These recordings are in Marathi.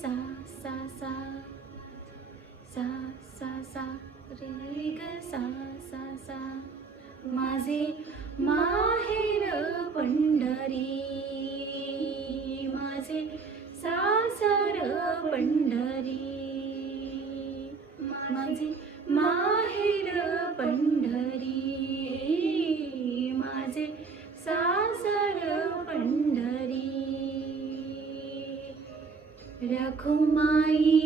सा सा सा सा सा सा रे ग सा सा सा माझे माहेर पंढरी माझे सासर पंढरी माझे माहेर पंढरी माझे सासर पंढरी रखुमाई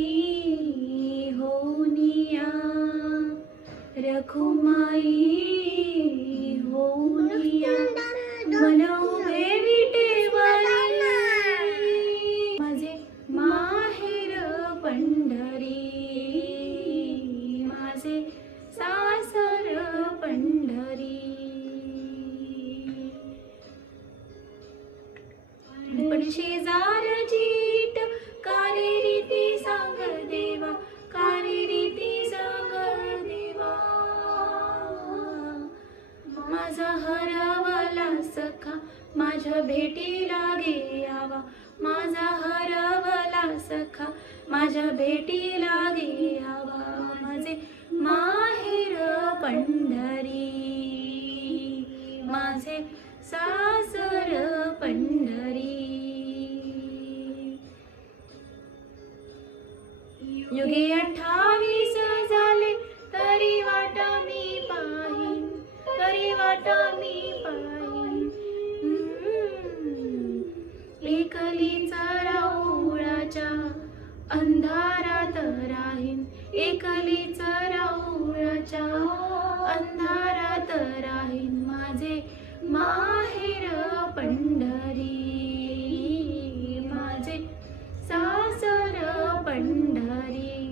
होनिया रखुमाई होनिया मला उभे विटेवरी माझे माहेर पंढरी माझे सासर पंढरी पण शेजार जीट कारे रीती सांग देवा कारे रीती सांग देवा माझा हरवला सखा माझ्या भेटीला गे यावा माझा हरवला सखा माझ्या भेटीला गे यावा माझे माहेर पंढरी माझे सासर पंढरी युगे 28 झाले तरी वाटा मी पाहीन तरी वाटा मी पाहीन एकलीचा राऊळाच्या अंधारात राहीन एकलीचा राऊळाच्या अंधारात राहीन माझे माहेर पंढरी माझे सासर पंढरी